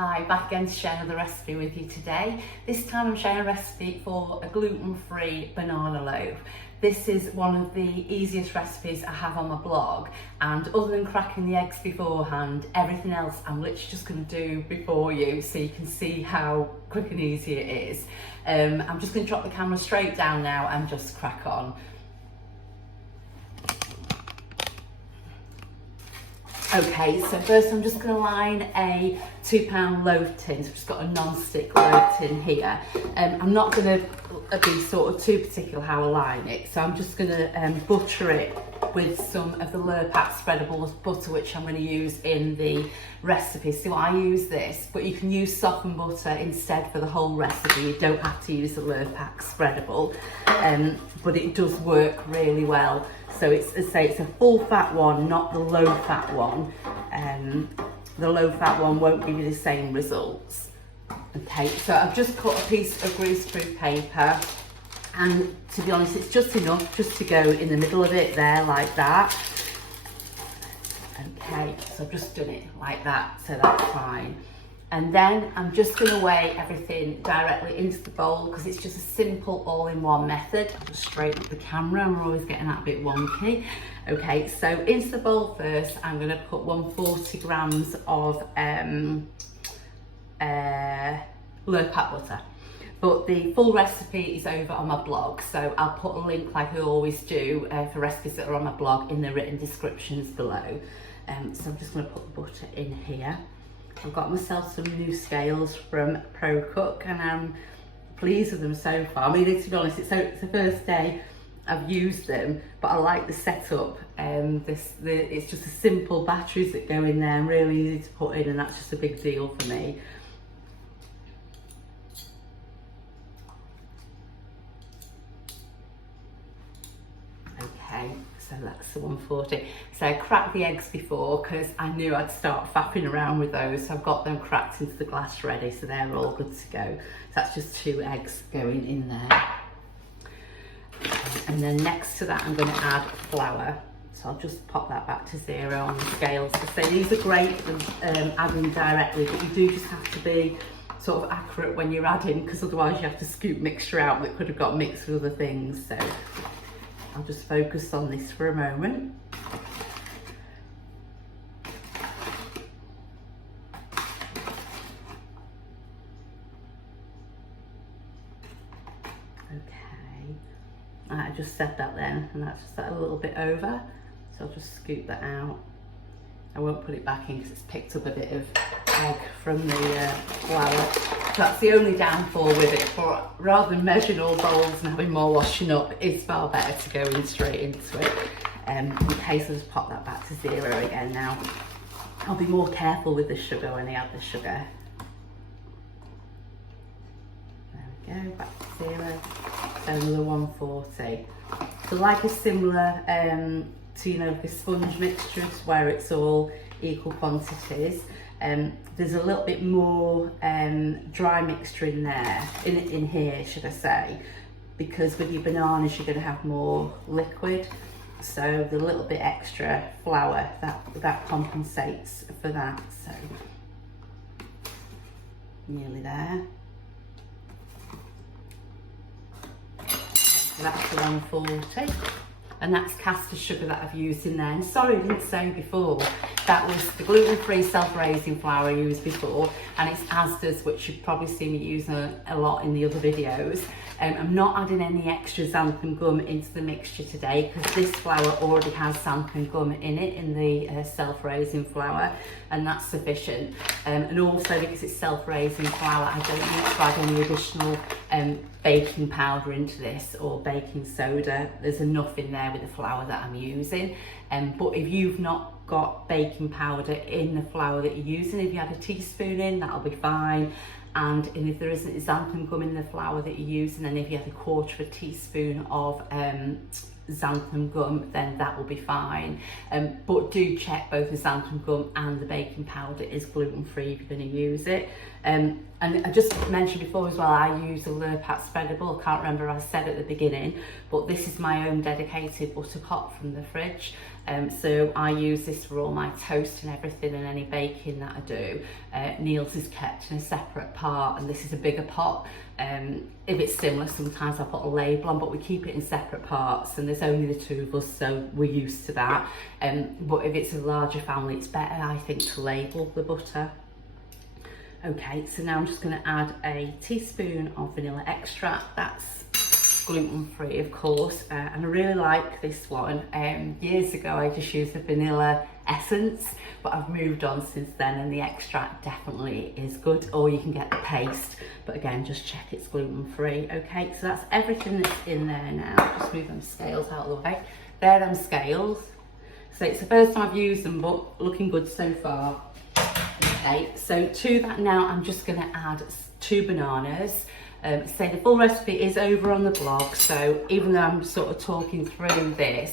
Hi, back again to share another recipe with you today. This time I'm sharing a recipe for a gluten-free banana loaf. This is one of the easiest recipes I have on my blog, and other than cracking the eggs beforehand, everything else I'm literally just going to do before you so you can see how quick and easy it is. I'm just going to drop the camera straight down now and just crack on. Okay, so first I'm just going to line a £2 loaf tin. So I've just got a non-stick loaf tin here. I'm not going to be sort of too particular how I line it, so I'm just going to butter it with some of the loaf spreadable butter, which I'm going to use in the recipe. So I use this, but you can use softened butter instead for the whole recipe. You don't have to use the loaf spreadable, but it does work really well. So it's, as I say, it's a full fat one, not the low fat one. The low fat one won't give you the same results. Okay, so I've just cut a piece of greaseproof paper, and to be honest, it's just enough just to go in the middle of it there, like that. Okay, so I've just done it like that, so that's fine. And then I'm just going to weigh everything directly into the bowl because it's just a simple all-in-one method. I'll just straighten up the camera, we're always getting that a bit wonky. Okay, so into the bowl first, I'm going to put 140 grams of low fat butter. But the full recipe is over on my blog, so I'll put a link, like I always do, for recipes that are on my blog in the written descriptions below. So I'm just going to put the butter in here. I've got myself some new scales from Pro Cook, and I'm pleased with them so far. I mean, to be honest, it's the first day I've used them, but I like the setup. It's just a simple batteries that go in there and really easy to put in, and that's just a big deal for me. Okay, so that's the 140. So I cracked the eggs before because I knew I'd start faffing around with those, so I've got them cracked into the glass ready, so they're all good to go. So that's just 2 eggs going in there. And then next to that I'm going to add flour. So I'll just pop that back to 0 on the scales. So these are great for adding directly, but you do just have to be sort of accurate when you're adding, because otherwise you have to scoop mixture out that could have got mixed with other things. So I'll just focus on this for a moment. Okay, I just said that then, and that's just a little bit over, so I'll just scoop that out. I won't put it back in because it's picked up a bit of egg from the flour. That's the only downfall with it, but rather than measuring all bowls and having more washing up, it's far better to go in straight into it. Okay, so just pop that back to 0 again now. I'll be more careful with the sugar when I add the sugar. There we go, back to 0. So another 140. So like a similar to, you know, the sponge mixtures where it's all equal quantities. There's a little bit more dry mixture in there, in here should I say, because with your bananas you're going to have more liquid, so the little bit extra flour that compensates for that. So nearly there. So that's the 140. And that's caster sugar that I've used in there. And sorry, I didn't say before, that was the gluten-free self-raising flour I used before, and it's Asda's, which you've probably seen me use a lot in the other videos. I'm not adding any extra xanthan gum into the mixture today because this flour already has xanthan gum in it, in the self-raising flour, and that's sufficient. And also because it's self-raising flour, I don't need to add any additional baking powder into this or baking soda. There's enough in there with the flour that I'm using. But if you've not got baking powder in the flour that you're using, if you add a teaspoon in, that'll be fine. And if there isn't xanthan gum in the flour that you're using, then if you add 1/4 teaspoon of xanthan gum, then that will be fine. But do check both the xanthan gum and the baking powder is gluten-free if you're going to use it. And I just mentioned before as well, I use a Lurpak spreadable. I can't remember if I said at the beginning, but this is my own dedicated butter pot from the fridge. So I use this for all my toast and everything and any baking that I do. Neil's is kept in a separate part, and this is a bigger pot. If it's similar, sometimes I put a label on, but we keep it in separate parts, and there's only the two of us, so we're used to that. But if it's a larger family, it's better, I think, to label the butter. Okay, so now I'm just going to add a teaspoon of vanilla extract. That's gluten-free, of course, and I really like this one. Years ago I just used the vanilla essence, but I've moved on since then, and the extract definitely is good, or you can get the paste, but again, just check it's gluten-free. Okay, so that's everything that's in there now. Just move them scales out of the way. They're them scales. So it's the first time I've used them, but looking good so far. Okay, so to that now I'm just going to add 2 bananas. So the full recipe is over on the blog, so even though I'm sort of talking through this,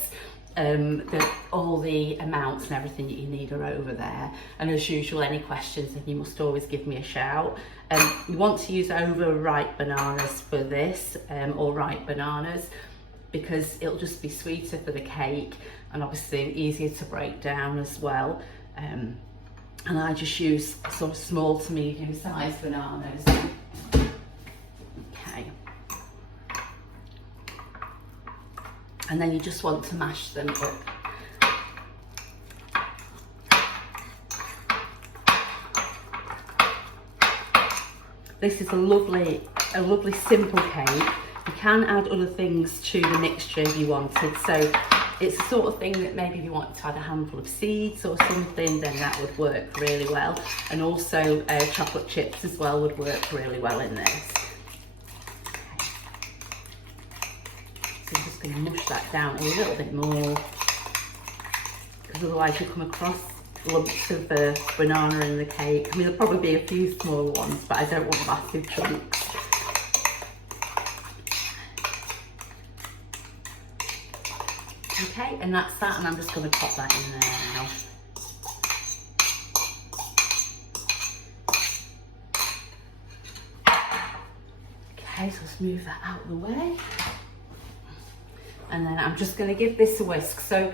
all the amounts and everything that you need are over there. And as usual, any questions, then you must always give me a shout. You want to use overripe bananas for this, or ripe bananas, because it'll just be sweeter for the cake and obviously easier to break down as well. And I just use sort of small to medium sized bananas. Okay. And then you just want to mash them up. This is a lovely simple cake. You can add other things to the mixture if you wanted. So it's the sort of thing that maybe if you want to add a handful of seeds or something, then that would work really well. And also chocolate chips as well would work really well in this. So I'm just going to mush that down a little bit more, because otherwise you come across lumps of the banana in the cake. I mean, there'll probably be a few smaller ones, but I don't want massive chunks. Okay, and that's that, and I'm just going to pop that in there now. Okay, so let's move that out of the way. And then I'm just going to give this a whisk. So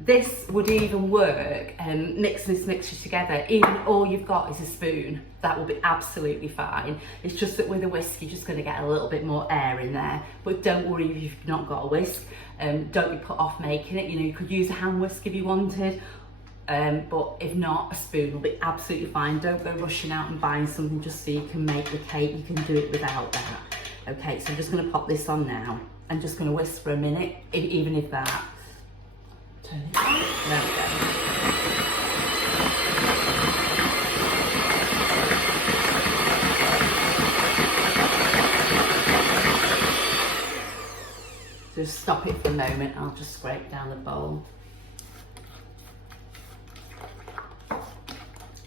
this would even work, mix this mixture together, even all you've got is a spoon. That will be absolutely fine. It's just that with a whisk, you're just going to get a little bit more air in there. But don't worry if you've not got a whisk. Don't be put off making it. You know, you could use a hand whisk if you wanted. But if not, a spoon will be absolutely fine. Don't go rushing out and buying something just so you can make the cake. You can do it without that. Okay, so I'm just going to pop this on now. I'm just going to whisk for a minute, even if that. Turn it on. There we go. Just stop it for a moment. I'll just scrape down the bowl.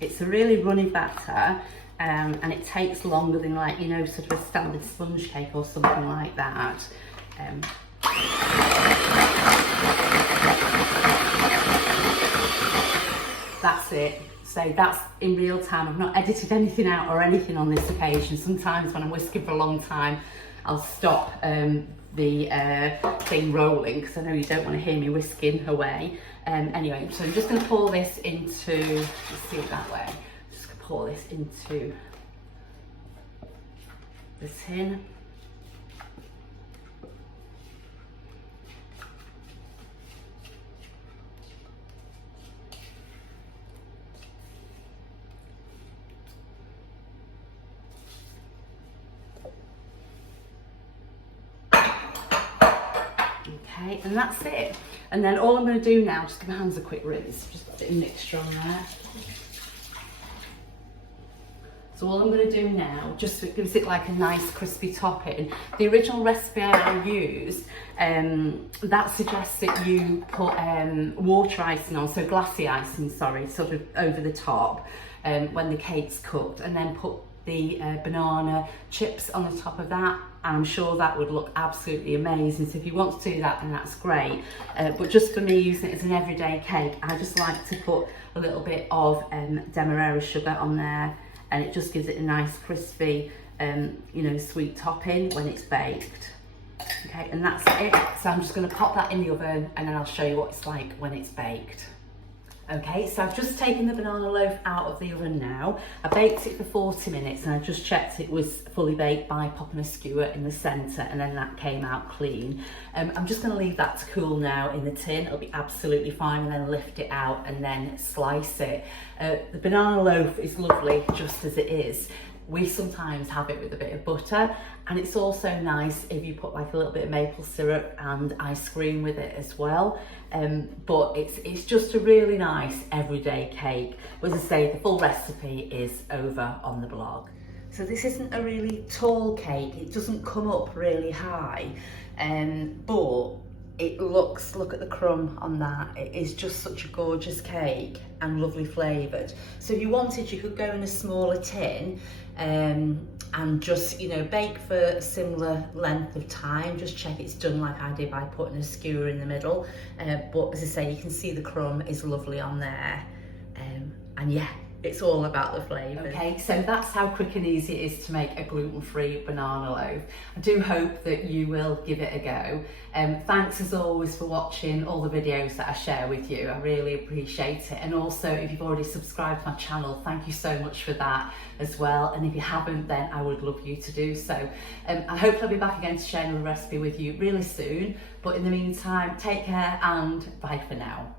It's a really runny batter, and it takes longer than, like, you know, sort of a standard sponge cake or something like that. That's it. So that's in real time. I've not edited anything out or anything on this occasion. Sometimes when I'm whisking for a long time, I'll stop the thing rolling, because I know you don't want to hear me whisking away. Anyway, so I'm just going to pour this into, let's see it that way. Just going to pour this into the tin. Okay, and that's it. And then all I'm going to do now, just give my hands a quick rinse, just put a bit of mixture on there. So all I'm going to do now, just so it gives it like a nice crispy topping. The original recipe I used, that suggests that you put water icing on, so glassy icing, sorry, sort of over the top when the cake's cooked, and then put the banana chips on the top of that, and I'm sure that would look absolutely amazing. So if you want to do that, then that's great. But just for me, using it as an everyday cake, I just like to put a little bit of demerara sugar on there, and it just gives it a nice crispy, you know, sweet topping when it's baked. Okay, and that's it. So I'm just going to pop that in the oven, and then I'll show you what it's like when it's baked. Okay, so I've just taken the banana loaf out of the oven now. I baked it for 40 minutes and I just checked it was fully baked by popping a skewer in the centre, and then that came out clean. I'm just going to leave that to cool now in the tin. It'll be absolutely fine, and then lift it out and then slice it. The banana loaf is lovely just as it is. We sometimes have it with a bit of butter, and it's also nice if you put like a little bit of maple syrup and ice cream with it as well. But it's just a really nice everyday cake. But as I say, the full recipe is over on the blog. So this isn't a really tall cake, it doesn't come up really high, but it looks, look at the crumb on that, it is just such a gorgeous cake and lovely flavoured. So if you wanted, you could go in a smaller tin and just, you know, bake for a similar length of time. Just check it's done like I did by putting a skewer in the middle. But as I say, you can see the crumb is lovely on there. And yeah, it's all about the flavour. Okay, so that's how quick and easy it is to make a gluten-free banana loaf. I do hope that you will give it a go. Thanks as always for watching all the videos that I share with you. I really appreciate it. And also, if you've already subscribed to my channel, thank you so much for that as well. And if you haven't, then I would love you to do so. I hope I'll be back again to share another recipe with you really soon. But in the meantime, take care and bye for now.